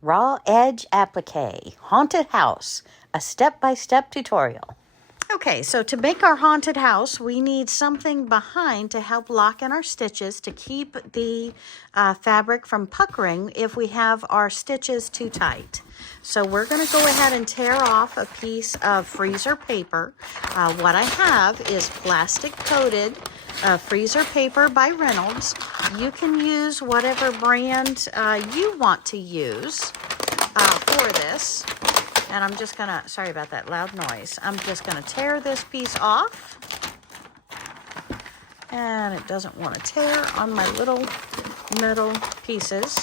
Raw Edge Appliqué Haunted House, a step-by-step tutorial. Okay, so to make our haunted house, we need something behind to help lock in our stitches to keep the fabric from puckering if we have our stitches too tight. So we're going to go ahead and tear off a piece of freezer paper. What I have is plastic coated freezer paper by Reynolds. You can use whatever brand you want to use for this. And I'm just gonna, sorry about that loud noise. I'm just gonna tear this piece off. And it doesn't want to tear on my little metal pieces.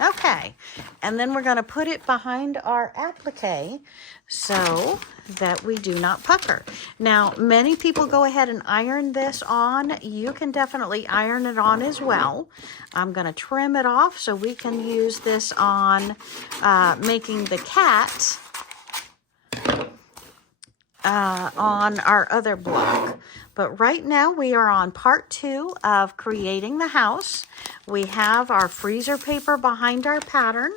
Okay, and then we're gonna put it behind our applique so that we do not pucker. Now, many people go ahead and iron this on. You can definitely iron it on as well. I'm gonna trim it off so we can use this on making the cat on our other block. But right now we are on part 2 of creating the house. We have our freezer paper behind our pattern.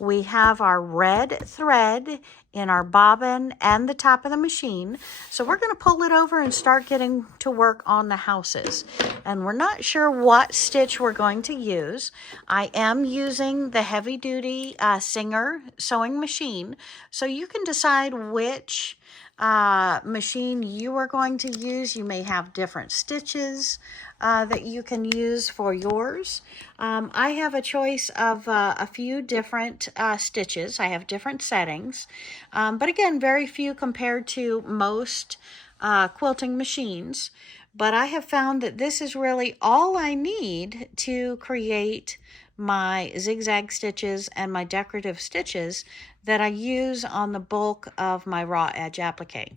We have our red thread in our bobbin and the top of the machine. So we're going to pull it over and start getting to work on the houses. And we're not sure what stitch we're going to use. I am using the heavy duty Singer sewing machine. So you can decide which machine you are going to use. You may have different stitches that you can use for yours. I have a choice of a few different stitches. I have different settings, but again, very few compared to most quilting machines. But I have found that this is really all I need to create my zigzag stitches and my decorative stitches that I use on the bulk of my raw edge applique.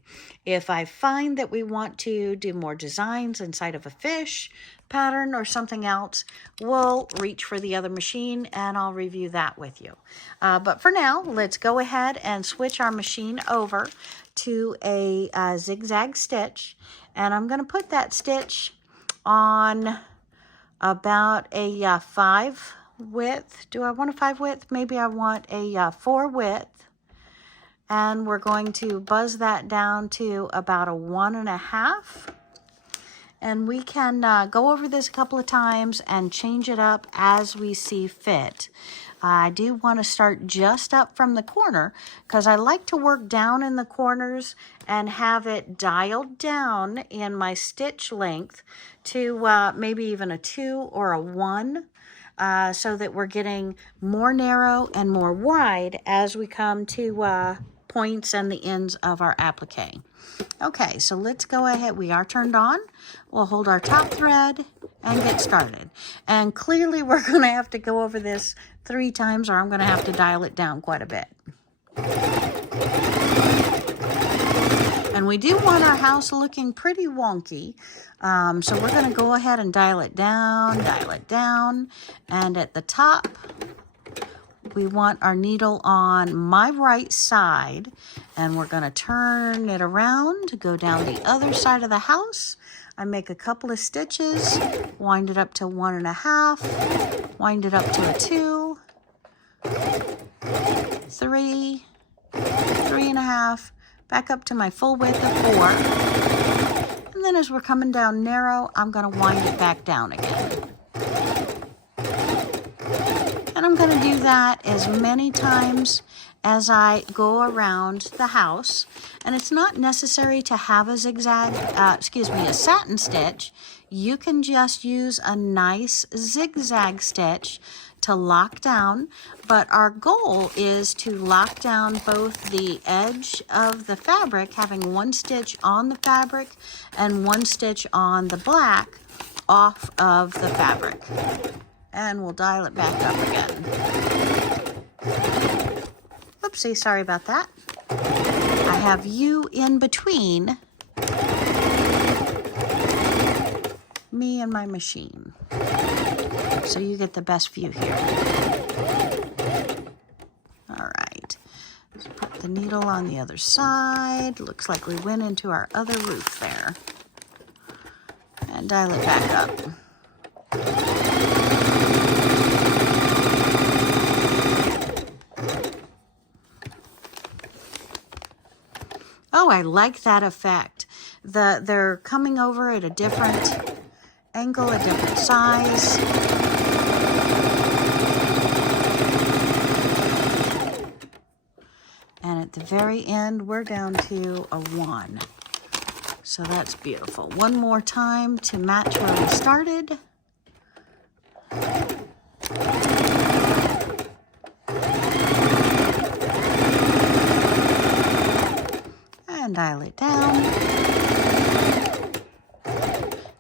If I find that we want to do more designs inside of a fish pattern or something else, we'll reach for the other machine and I'll review that with you. But for now, let's go ahead and switch our machine over to a zigzag stitch. And I'm going to put that stitch on about a 5 width. Do I want a 5 width? Maybe I want a 4 width. And we're going to buzz that down to about a 1.5. And we can go over this a couple of times and change it up as we see fit. I do want to start just up from the corner because I like to work down in the corners and have it dialed down in my stitch length to maybe even a 2 or a 1 so that we're getting more narrow and more wide as we come to points and the ends of our applique. Okay, so let's go ahead. We are turned on. We'll hold our top thread and get started. And clearly we're going to have to go over this 3 times or I'm going to have to dial it down quite a bit. And we do want our house looking pretty wonky. So we're going to go ahead and dial it down. And at the top, we want our needle on my right side, and we're going to turn it around to go down the other side of the house. I make a couple of stitches, wind it up to 1.5, wind it up to a 2, 3, 3.5, back up to my full width of 4. And then as we're coming down narrow, I'm going to wind it back down again. And I'm going to do that as many times as I go around the house. And it's not necessary to have a zigzag, a satin stitch. You can just use a nice zigzag stitch to lock down. But our goal is to lock down both the edge of the fabric, having 1 stitch on the fabric and 1 stitch on the black off of the fabric. And we'll dial it back up again. Oopsie, sorry about that. I have you in between me and my machine. So you get the best view here. All right. Let's put the needle on the other side. Looks like we went into our other roof there. And dial it back up. Oh, I like that effect. They're coming over at a different angle, a different size. And at the very end, we're down to a 1. So that's beautiful. One more time to match where we started. And dial it down.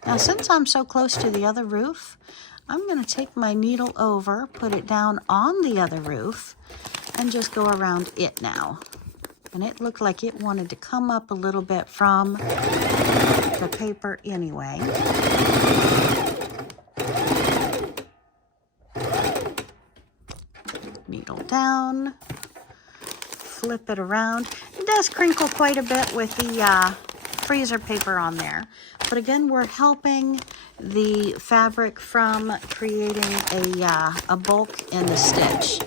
Now, since I'm so close to the other roof, I'm going to take my needle over, put it down on the other roof, and just go around it now. And it looked like it wanted to come up a little bit from the paper anyway. Needle down, flip it around. It does crinkle quite a bit with the freezer paper on there. But again, we're helping the fabric from creating a bulk in the stitch.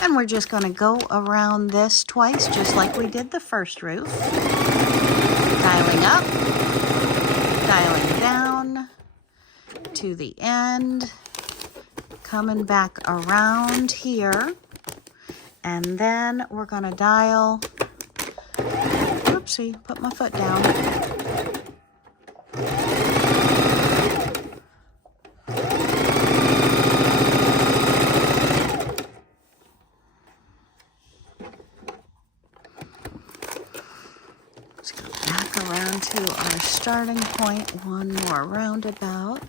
And we're just going to go around this twice, just like we did the first roof. Dialing up, dialing down to the end, coming back around here, and then we're going to dial, oopsie, put my foot down. Around to our starting point, one more roundabout.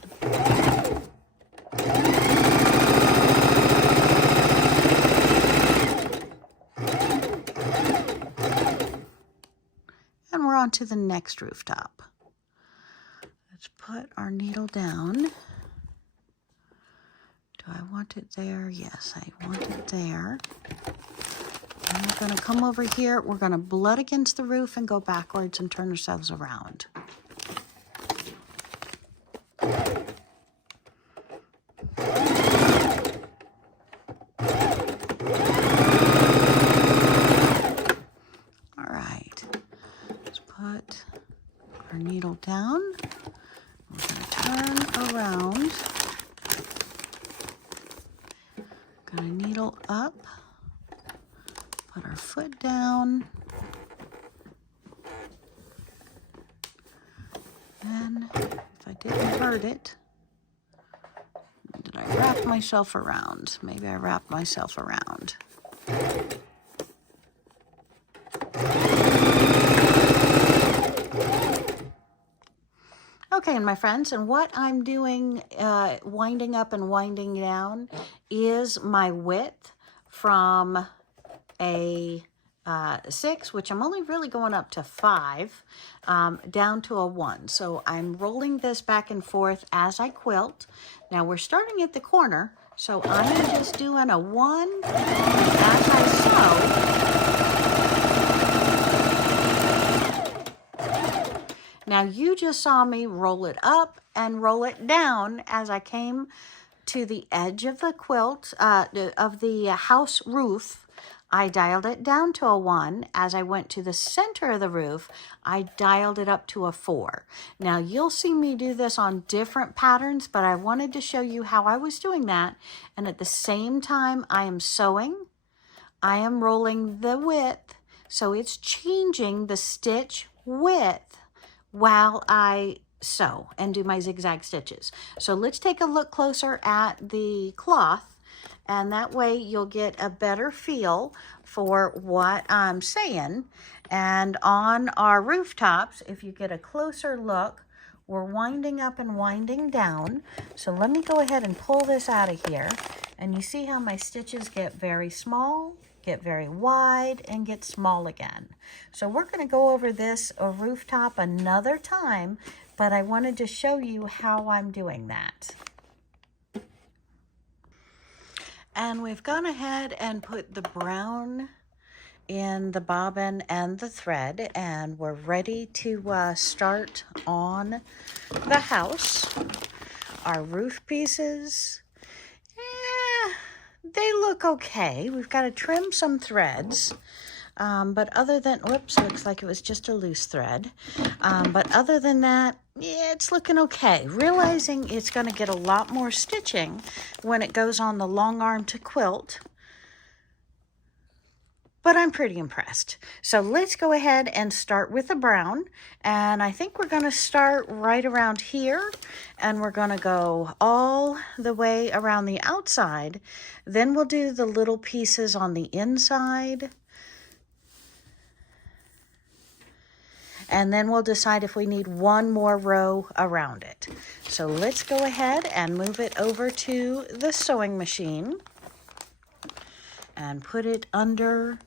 And we're on to the next rooftop. Let's put our needle down. Do I want it there? Yes, I want it there. And we're going to come over here. We're going to blood against the roof and go backwards and turn ourselves around. All right. Let's put our needle down. We're going to turn around. Going to needle up. Put our foot down, and if I didn't hurt it, did I wrap myself around? Maybe I wrapped myself around. Okay, and my friends, and what I'm doing, winding up and winding down, is my width from a 6, which I'm only really going up to 5, down to a 1. So I'm rolling this back and forth as I quilt. Now we're starting at the corner, so I'm just doing a 1 as I sew. Now you just saw me roll it up and roll it down as I came to the edge of the quilt, of the house roof. I dialed it down to a 1. As I went to the center of the roof, I dialed it up to a 4. Now you'll see me do this on different patterns, but I wanted to show you how I was doing that. And at the same time I am sewing, I am rolling the width, so it's changing the stitch width while I sew and do my zigzag stitches. So let's take a look closer at the cloth. And that way you'll get a better feel for what I'm saying. And on our rooftops, if you get a closer look, we're winding up and winding down. So let me go ahead and pull this out of here. And you see how my stitches get very small, get very wide, and get small again. So we're going to go over this rooftop another time, but I wanted to show you how I'm doing that. And we've gone ahead and put the brown in the bobbin and the thread, and we're ready to start on the house. Our roof pieces, they look okay. We've got to trim some threads. But other than, whoops, looks like it was just a loose thread. But other than that, yeah, it's looking okay. Realizing it's going to get a lot more stitching when it goes on the long arm to quilt. But I'm pretty impressed. So let's go ahead and start with the brown. And I think we're going to start right around here. And we're going to go all the way around the outside. Then we'll do the little pieces on the inside. And then we'll decide if we need one more row around it. So let's go ahead and move it over to the sewing machine and put it under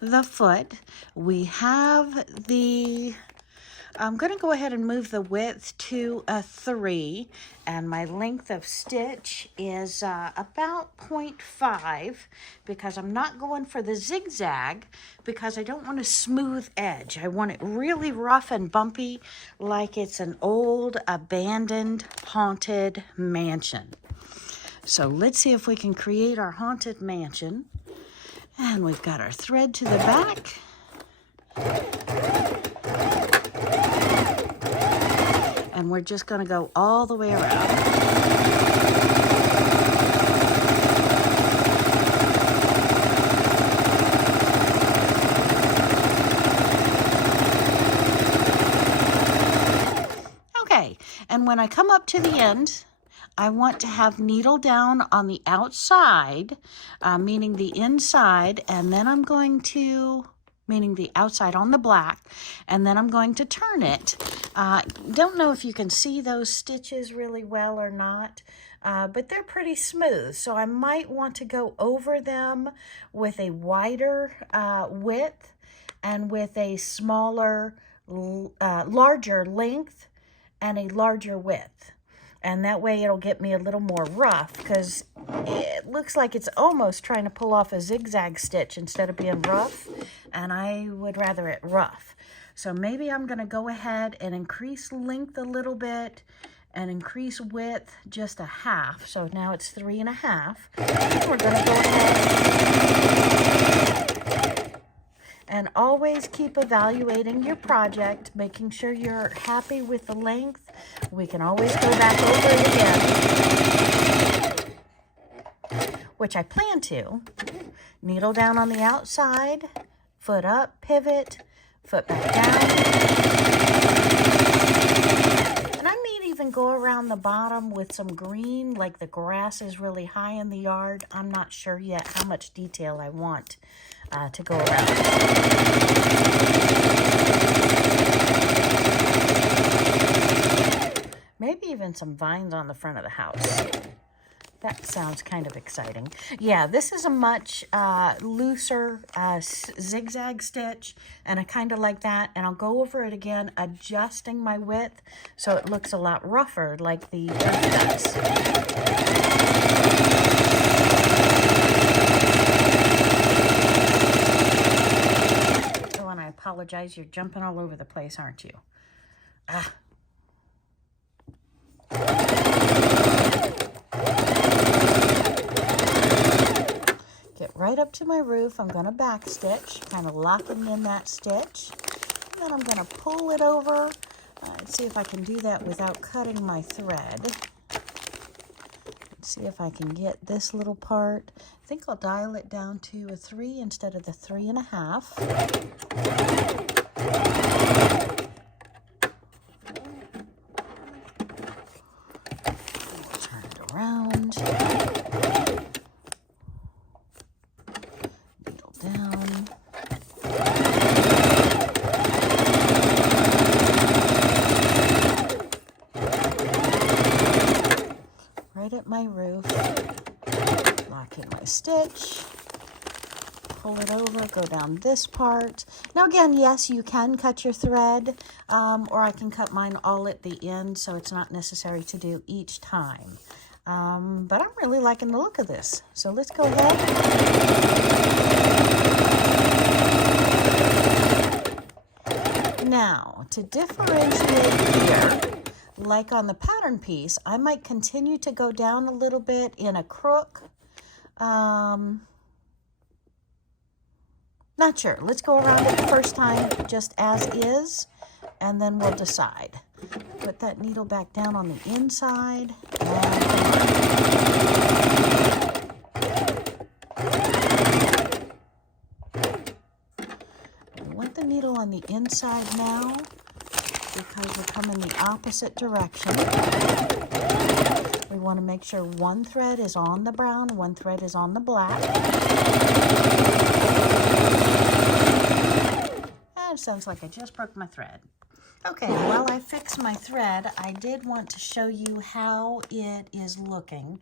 the foot. We have the, I'm going to go ahead and move the width to a 3, and my length of stitch is about 0.5, because I'm not going for the zigzag, because I don't want a smooth edge. I want it really rough and bumpy, like it's an old, abandoned, haunted mansion. So let's see if we can create our haunted mansion. And we've got our thread to the back. And we're just going to go all the way around. Okay, and when I come up to the end, I want to have needle down on the outside, meaning the inside, and then I'm going to, meaning the outside on the black, and then I'm going to turn it. Don't know if you can see those stitches really well or not, but they're pretty smooth, so I might want to go over them with a wider width and with a smaller, larger length and a larger width. And that way it'll get me a little more rough, because it looks like it's almost trying to pull off a zigzag stitch instead of being rough, and I would rather it rough. So maybe I'm going to go ahead and increase length a little bit and increase width just a half. So now it's 3.5. We're going to go ahead and always keep evaluating your project, making sure you're happy with the length. We can always go back over it again, which I plan to. Needle down on the outside, foot up, pivot, foot back down. And I may even go around the bottom with some green, like the grass is really high in the yard. I'm not sure yet how much detail I want to go around. Maybe even some vines on the front of the house. That sounds kind of exciting. Yeah, this is a much looser zigzag stitch, and I kind of like that. And I'll go over it again, adjusting my width so it looks a lot rougher like the earth does. Oh, and I apologize. You're jumping all over the place, aren't you? Get right up to my roof. I'm going to back stitch, kind of locking in that stitch. And then I'm going to pull it over. Let's see if I can do that without cutting my thread. Let's see if I can get this little part. I think I'll dial it down to a 3 instead of the 3.5. Turn it around. Needle down. Right at my roof. Lock in my stitch. Pull it over, go down this part. Now again, yes, you can cut your thread, or I can cut mine all at the end, so it's not necessary to do each time. But I'm really liking the look of this. So let's go ahead. Now, to differentiate here, like on the pattern piece, I might continue to go down a little bit in a crook. Not sure. Let's go around it the first time just as is, and then we'll decide. Put that needle back down on the inside. We want the needle on the inside now because we're coming the opposite direction. We want to make sure one thread is on the brown, one thread is on the black. And it sounds like I just broke my thread. Okay, while I fix my thread, I did want to show you how it is looking.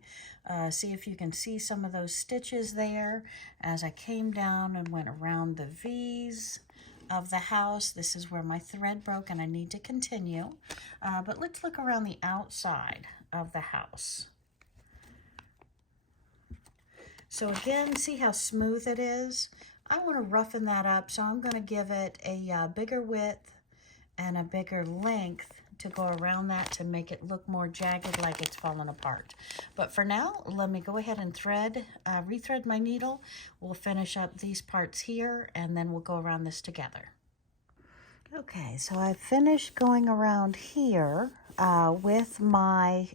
See if you can see some of those stitches there as I came down and went around the V's of the house. This is where my thread broke and I need to continue. But let's look around the outside of the house. So again, see how smooth it is? I want to roughen that up, so I'm going to give it a bigger width and a bigger length to go around that to make it look more jagged, like it's falling apart. But for now, let me go ahead and rethread my needle. We'll finish up these parts here, and then we'll go around this together. Okay, so I've finished going around here with my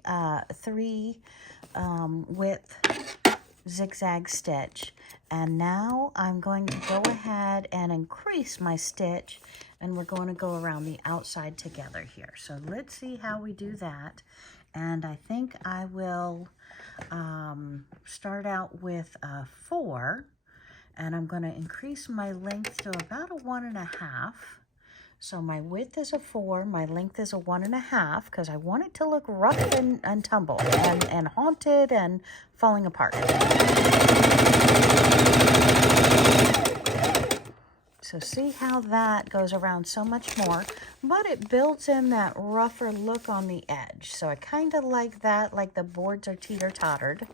3 width zigzag stitch, and now I'm going to go ahead and increase my stitch, and we're going to go around the outside together here. So let's see how we do that. And I think I will start out with a 4, and I'm going to increase my length to about a 1.5. So my width is a 4, my length is a 1.5, because I want it to look rough and tumble and haunted and falling apart. So see how that goes around so much more, but it builds in that rougher look on the edge. So I kind of like that, like the boards are teeter-tottered.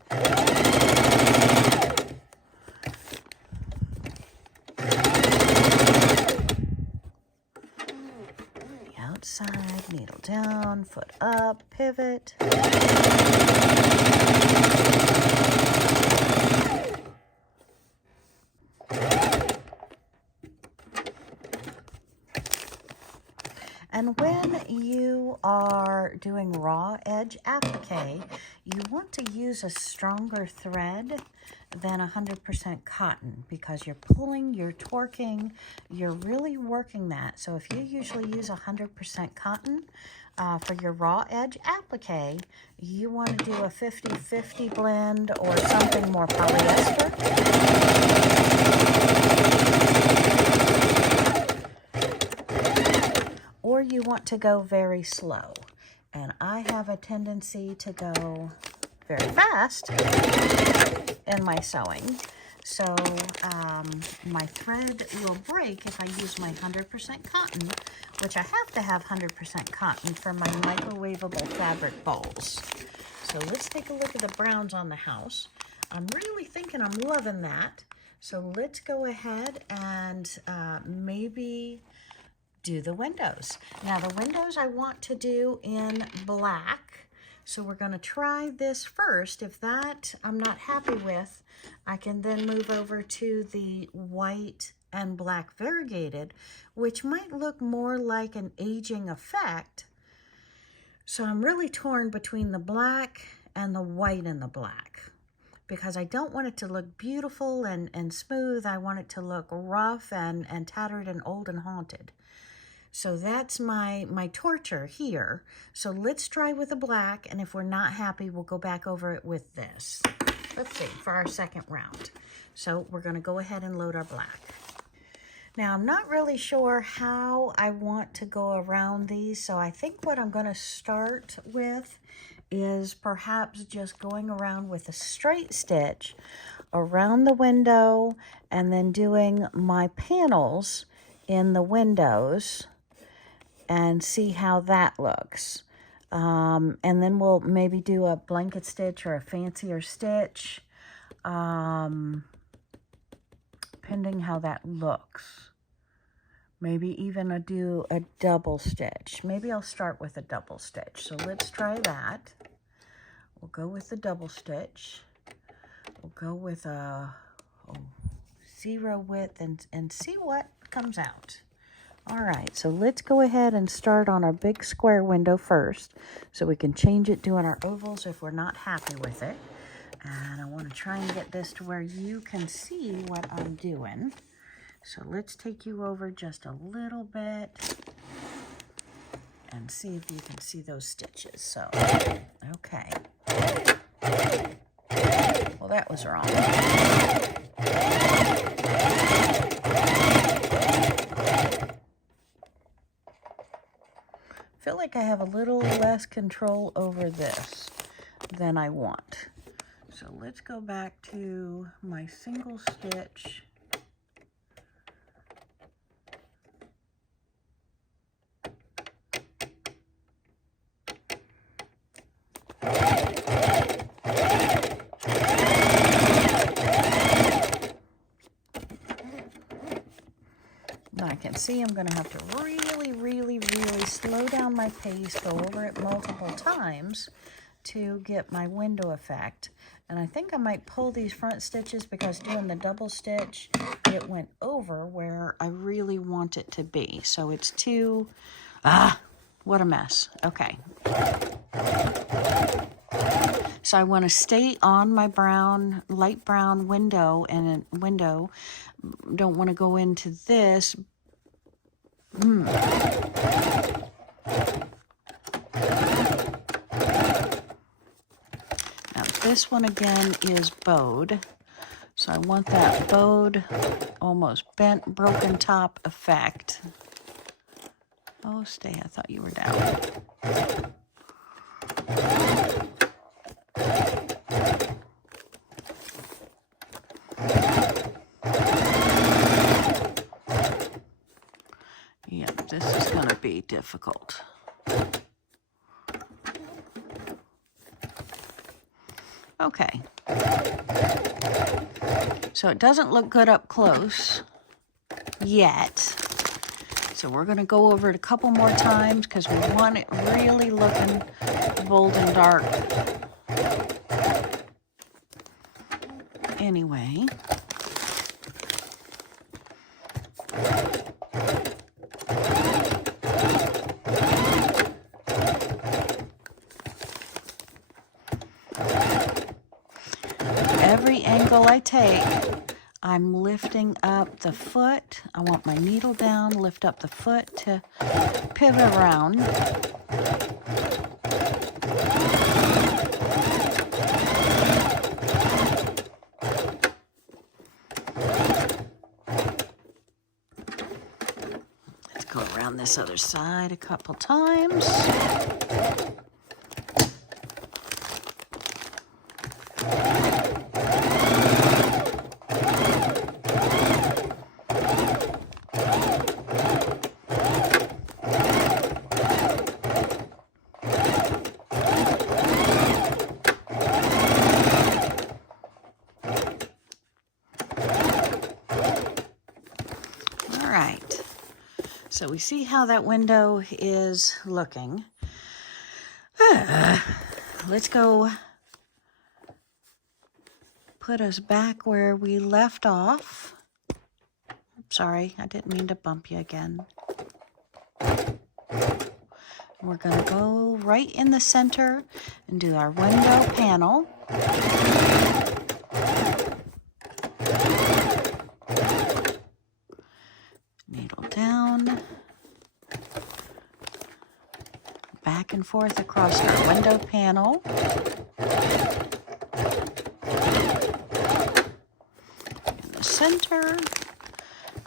Outside, needle down, foot up, pivot. And when you are doing raw edge applique, you want to use a stronger thread than 100% cotton, because you're pulling, you're torquing, you're really working that. So if you usually use 100% cotton for your raw edge applique, you want to do a 50-50 blend or something more polyester. Or you want to go very slow. And I have a tendency to go very fast in my sewing. So my thread will break if I use my 100% cotton, which I have to have 100% cotton for my microwavable fabric bowls. So let's take a look at the browns on the house. I'm really thinking I'm loving that. So let's go ahead and maybe do the windows. Now the windows I want to do in black. So we're going to try this first. If that I'm not happy with, I can then move over to the white and black variegated, which might look more like an aging effect. So I'm really torn between the black and the white and the black, because I don't want it to look beautiful and smooth. I want it to look rough and tattered and old and haunted. So that's my torture here. So let's try with the black, and if we're not happy, we'll go back over it with this. Let's see, for our second round. So we're going to go ahead and load our black. Now, I'm not really sure how I want to go around these, so I think what I'm going to start with is perhaps just going around with a straight stitch around the window and then doing my panels in the windows and see how that looks. And then we'll maybe do a blanket stitch or a fancier stitch, pending how that looks. Maybe even do a double stitch. Maybe I'll start with a double stitch. So let's try that. We'll go with the double stitch. We'll go with a 0 width and see what comes out. All right, so let's go ahead and start on our big square window first so we can change it doing our ovals if we're not happy with it. And I want to try and get this to where you can see what I'm doing. So let's take you over just a little bit and see if you can see those stitches. So, okay. Well, that was wrong. I feel like I have a little less control over this than I want. So let's go back to my single stitch. I can see I'm going to have to really slow down my pace, go over it multiple times to get my window effect. And I think I might pull these front stitches because doing the double stitch, it went over where I really want it to be. So it's too, what a mess. Okay. So I want to stay on my brown, light brown window and a window. Don't want to go into this. Now this one again is bowed. So I want that bowed, almost bent, broken top effect. Oh, stay, I thought you were down. Yep, this is going to be difficult. Okay. So it doesn't look good up close yet. So we're going to go over it a couple more times because we want it really looking bold and dark. Anyway. Every angle I take, I'm lifting up the foot. I want my needle down, lift up the foot to pivot around. Let's go around this other side a couple times. So we see how that window is looking. Let's go put us back where we left off. Sorry, I didn't mean to bump you again. We're going to go right in the center and do our window panel. Needle down. Back and forth across our window panel. In the center.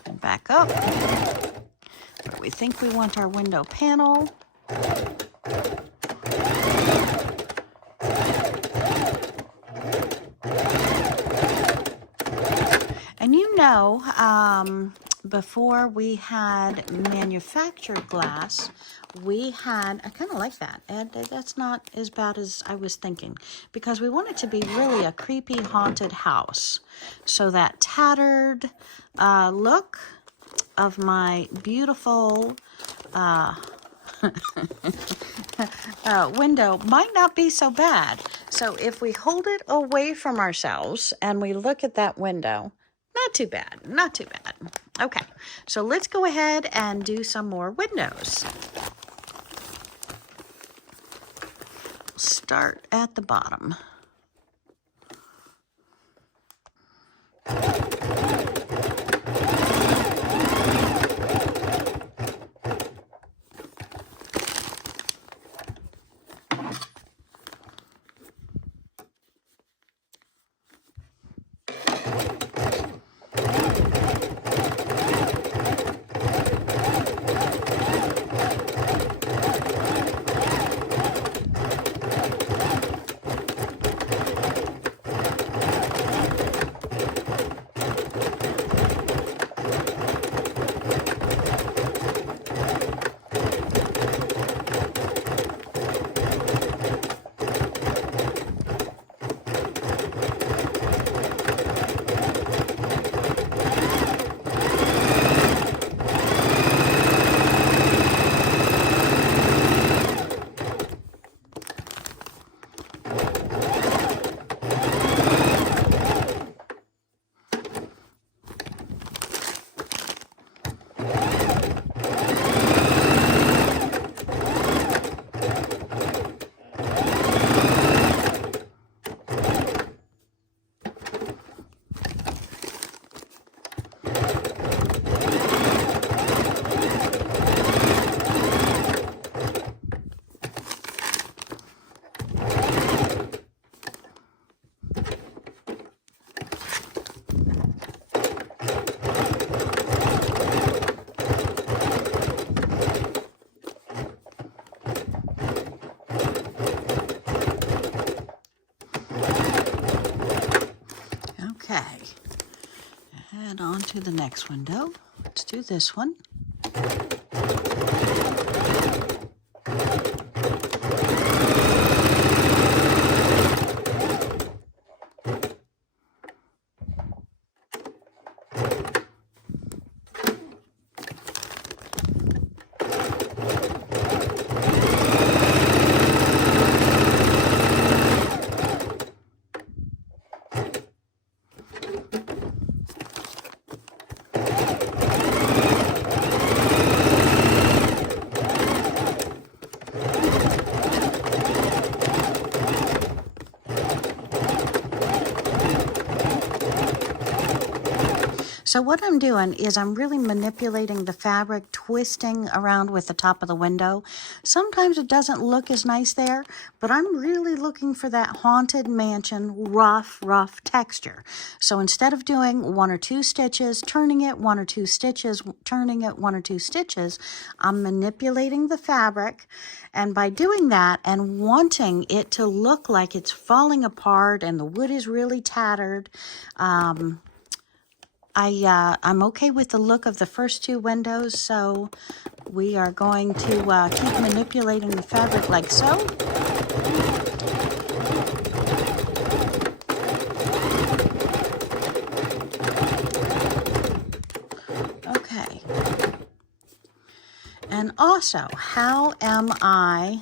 And back up. Where we think we want our window panel. And you know, before we had manufactured glass, we had, I kind of like that, Ed, that's not as bad as I was thinking, because we want it to be really a creepy haunted house. So that tattered look, of my beautiful window might not be so bad. So if we hold it away from ourselves and we look at that window, not too bad, not too bad. Okay, so let's go ahead and do some more windows. Start at the bottom. Okay, head on to the next window. Let's do this one. So what I'm doing is I'm really manipulating the fabric, twisting around with the top of the window. Sometimes it doesn't look as nice there, but I'm really looking for that haunted mansion, rough texture. So instead of doing 1 or 2 stitches, turning it 1 or 2 stitches, turning it 1 or 2 stitches, I'm manipulating the fabric. And by doing that and wanting it to look like it's falling apart and the wood is really tattered, I'm okay with the look of the first 2 windows, so we are going to keep manipulating the fabric like so. Okay. And also, how am I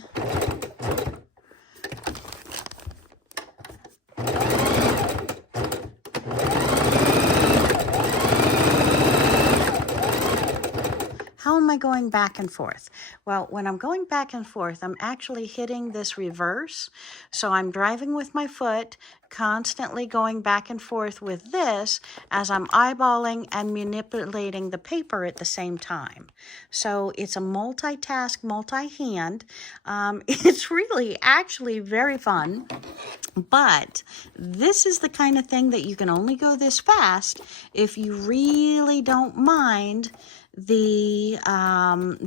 going back and forth? Well, when I'm going back and forth, I'm actually hitting this reverse. So I'm driving with my foot, constantly going back and forth with this as I'm eyeballing and manipulating the paper at the same time. So it's a multitask, multi-hand. It's really actually very fun. But this is the kind of thing that you can only go this fast if you really don't mind the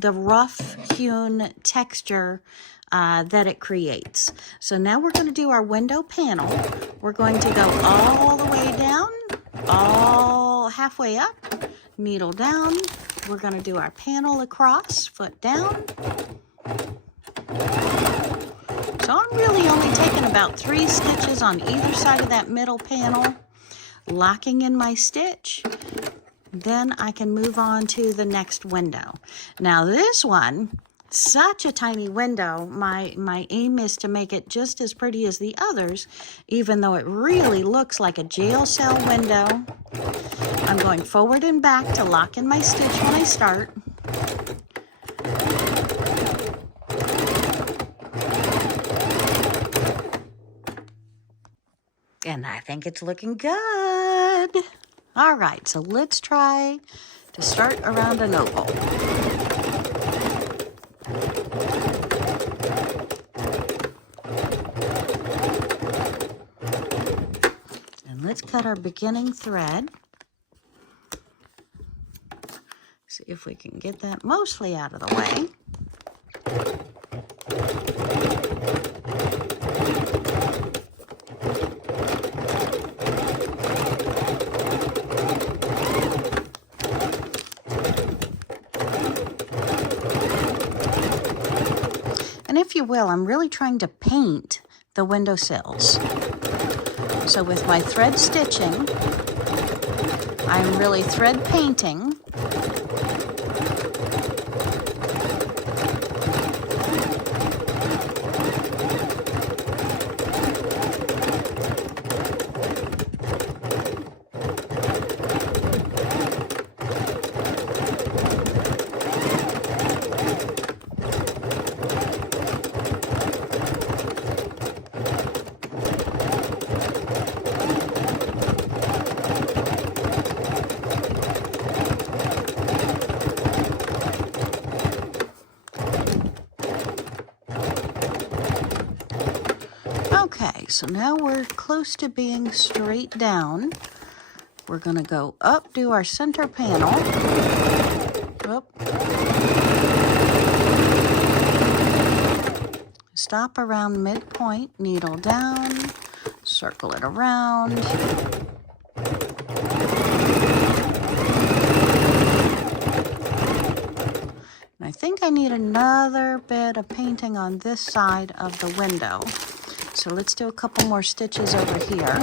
rough hewn texture that it creates. So now we're going to do our window panel. We're going to go all the way down, all halfway up, needle down. We're going to do our panel across, foot down. So I'm really only taking about 3 stitches on either side of that middle panel, locking in my stitch, Then I can move on to the next window. Now this one, such a tiny window, my aim is to make it just as pretty as the others, even though it really looks like a jail cell window. I'm going forward and back to lock in my stitch when I start. And I think it's looking good. All right, so let's try to start around an oval. And let's cut our beginning thread. See if we can get that mostly out of the way. And if you will, I'm really trying to paint the windowsills. So with my thread stitching, I'm really thread painting. Okay, so now we're close to being straight down. We're going to go up, do our center panel. Whoop. Stop around midpoint, needle down, circle it around. And I think I need another bit of painting on this side of the window. So let's do a couple more stitches over here.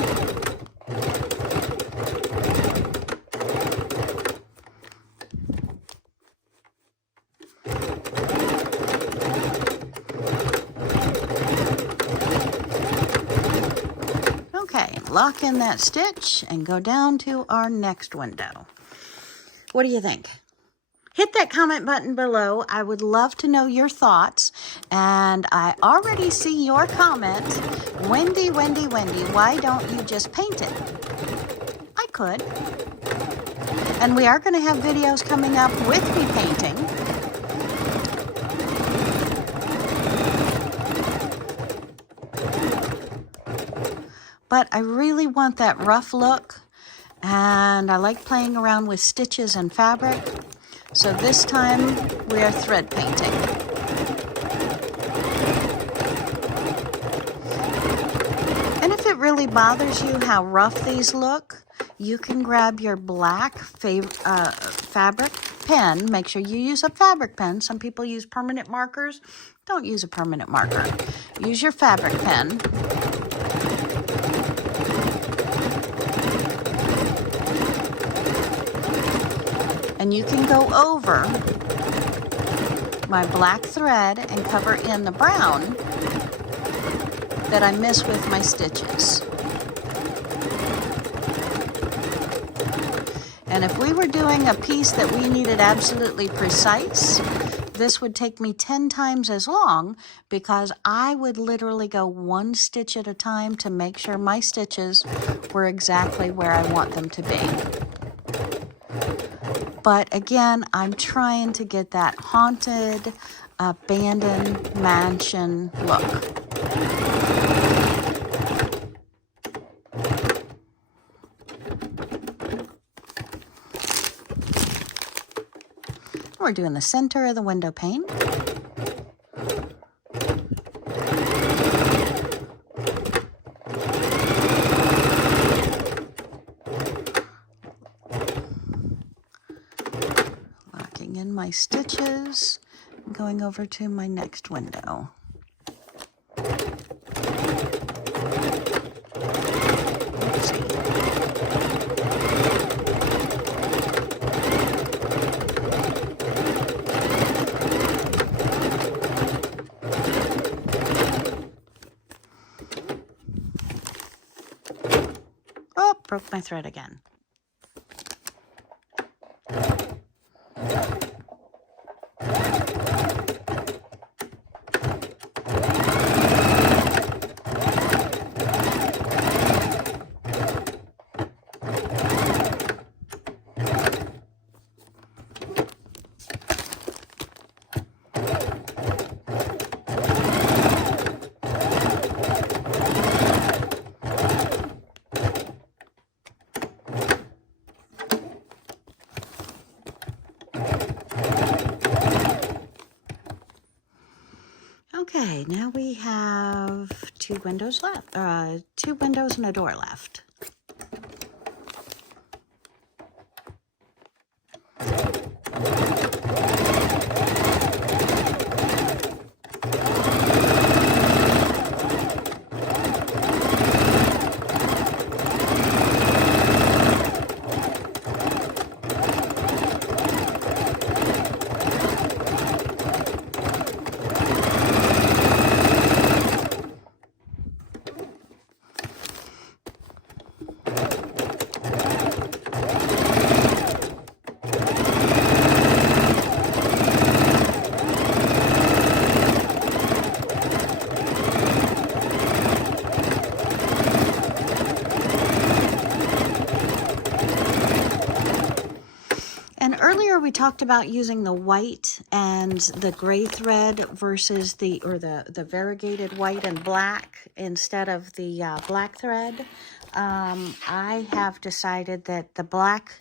Okay, lock in that stitch and go down to our next window. What do you think? Hit that comment button below. I would love to know your thoughts. And I already see your comment. Wendy, Wendy, Wendy, why don't you just paint it? I could. And we are going to have videos coming up with me painting. But I really want that rough look. And I like playing around with stitches and fabric. So this time we are thread painting. And if it really bothers you how rough these look, you can grab your black fabric pen. Make sure you use a fabric pen. Some people use permanent markers. Don't use a permanent marker. Use your fabric pen. And you can go over my black thread and cover in the brown that I miss with my stitches. And if we were doing a piece that we needed absolutely precise, this would take me 10 times as long because I would literally go one stitch at a time to make sure my stitches were exactly where I want them to be. But again, I'm trying to get that haunted, abandoned mansion look. We're doing the center of the window pane. In my stitches, going over to my next window. broke my thread again. Okay, now we have 2 windows left, 2 windows and a door left. Earlier we talked about using the white and the gray thread versus the variegated white and black instead of the black thread. I have decided that the black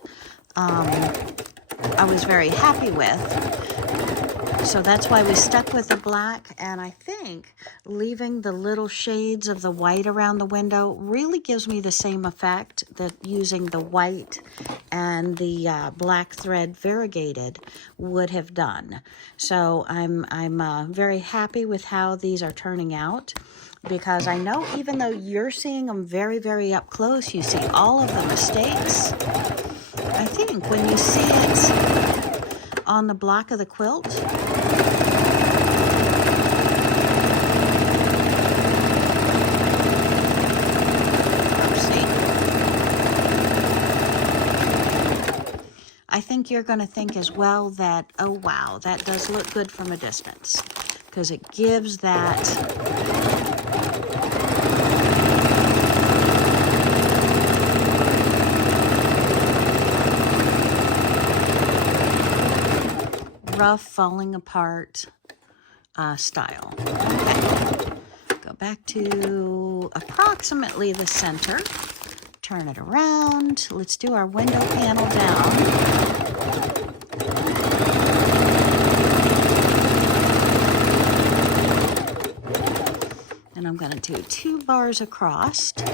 I was very happy with. So that's why we stuck with the black, and I think leaving the little shades of the white around the window really gives me the same effect that using the white and the black thread variegated would have done. So I'm very happy with how these are turning out, because I know even though you're seeing them very, very up close, you see all of the mistakes. I think when you see it on the block of the quilt, I think you're going to think as well that, oh wow, that does look good from a distance, because it gives that rough, falling apart style. Okay, go back to approximately the center. Turn it around. Let's do our window panel down. And I'm going to do 2 bars across. Go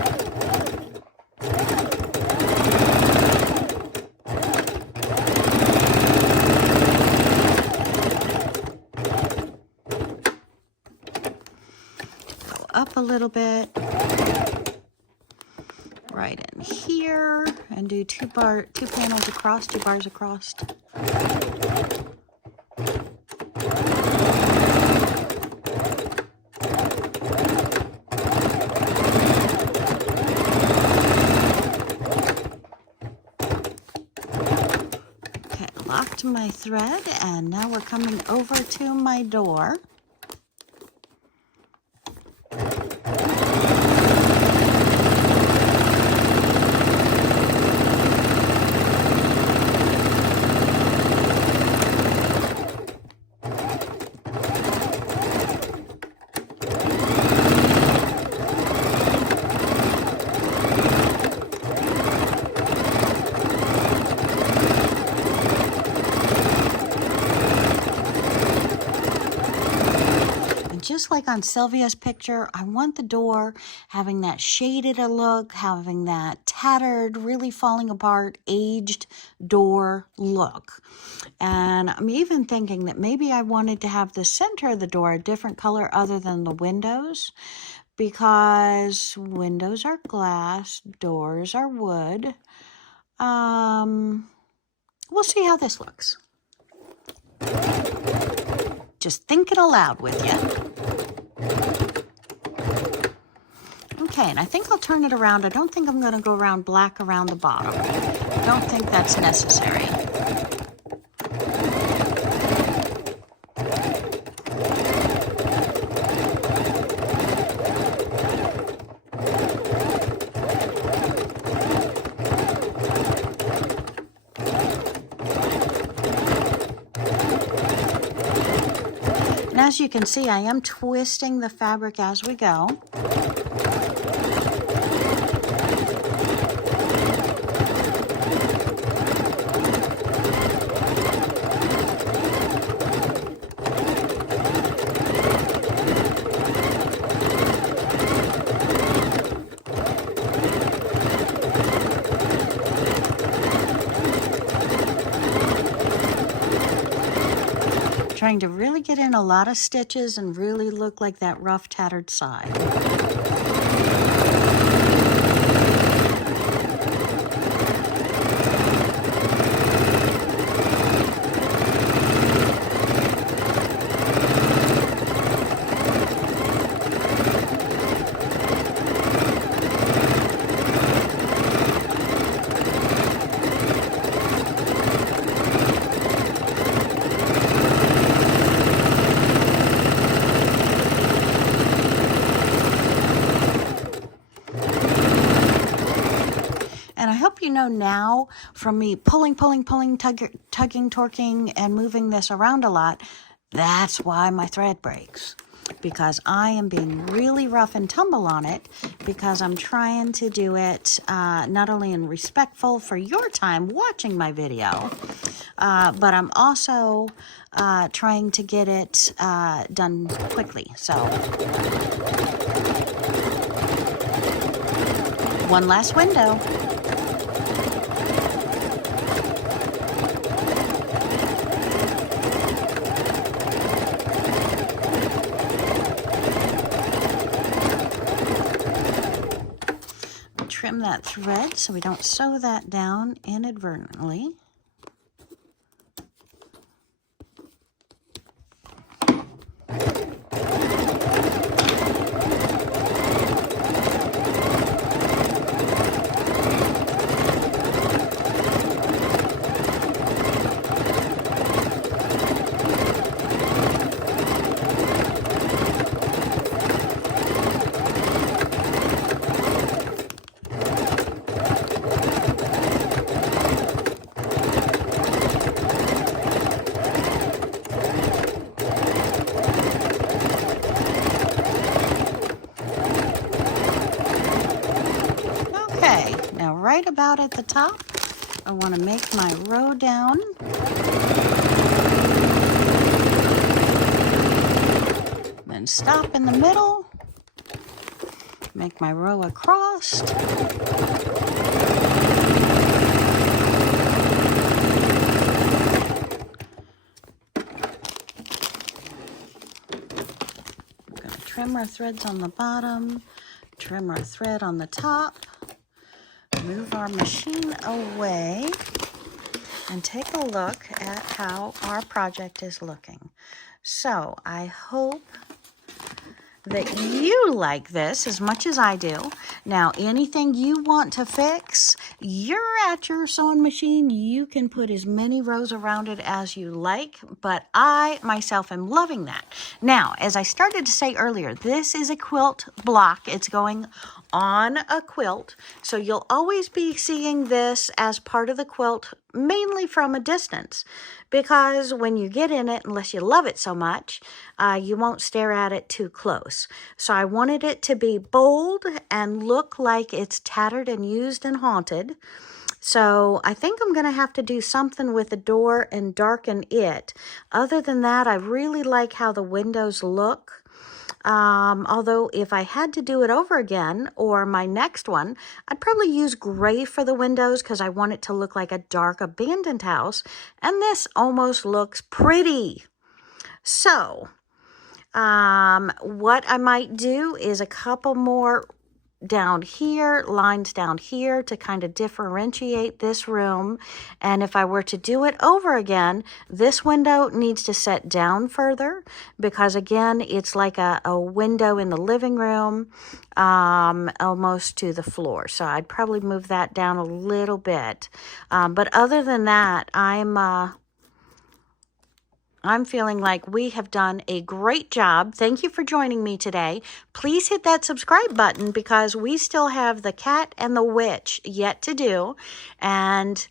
up a little bit. Right in here, and do 2 panels across, 2 bars across. Okay, locked my thread, and now we're coming over to my door. Just like on Sylvia's picture, I want the door having that shaded look, having that tattered, really falling apart, aged door look. And I'm even thinking that maybe I wanted to have the center of the door a different color other than the windows, because windows are glass, doors are wood. We'll see how this looks. Just thinking aloud with you. Okay, and I think I'll turn it around. I don't think I'm going to go around black around the bottom. I don't think that's necessary. And as you can see, I am twisting the fabric as we go. Trying to really get in a lot of stitches and really look like that rough, tattered side. And I hope you know now from me pulling, tugging, torquing, and moving this around a lot, that's why my thread breaks. Because I am being really rough and tumble on it because I'm trying to do it not only in respectful for your time watching my video, but I'm also trying to get it done quickly. So one last window. Trim that thread so we don't sew that down inadvertently. Right about at the top, I want to make my row down. Then stop in the middle, make my row across. I'm going to trim our threads on the bottom, trim our thread on the top. Move our machine away and take a look at how our project is looking. So I hope that you like this as much as I do. Now, anything you want to fix, you're at your sewing machine. You can put as many rows around it as you like, but I myself am loving that. Now, as I started to say earlier, this is a quilt block. It's going on a quilt, so you'll always be seeing this as part of the quilt, mainly from a distance, because when you get in it, unless you love it so much, you won't stare at it too close. So I wanted it to be bold and look like it's tattered and used and haunted. So I think I'm going to have to do something with the door and darken it. Other than that, I really like how the windows look. Although if I had to do it over again, or my next one, I'd probably use gray for the windows because I want it to look like a dark abandoned house. And this almost looks pretty. So, what I might do is a couple more down here, lines down here to kind of differentiate this room. And if I were to do it over again, this window needs to set down further because again, it's like a window in the living room, almost to the floor. So I'd probably move that down a little bit. But other than that, I'm feeling like we have done a great job. Thank you for joining me today. Please hit that subscribe button because we still have the cat and the witch yet to do. And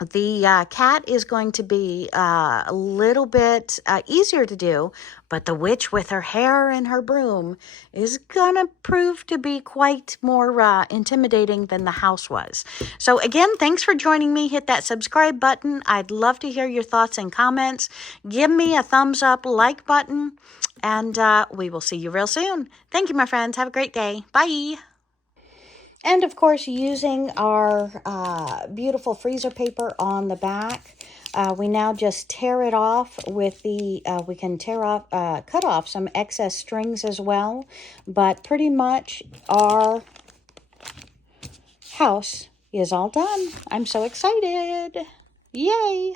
the cat is going to be a little bit easier to do, but the witch with her hair and her broom is going to prove to be quite more intimidating than the house was. So again, thanks for joining me. Hit that subscribe button. I'd love to hear your thoughts and comments. Give me a thumbs up, like button, and we will see you real soon. Thank you, my friends. Have a great day. Bye. And of course, using our beautiful freezer paper on the back, we now just tear it off with the, we can cut off some excess strings as well. But pretty much our house is all done. I'm so excited. Yay.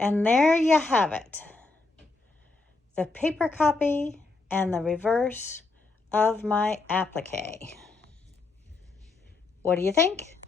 And there you have it. The paper copy and the reverse of my applique. What do you think?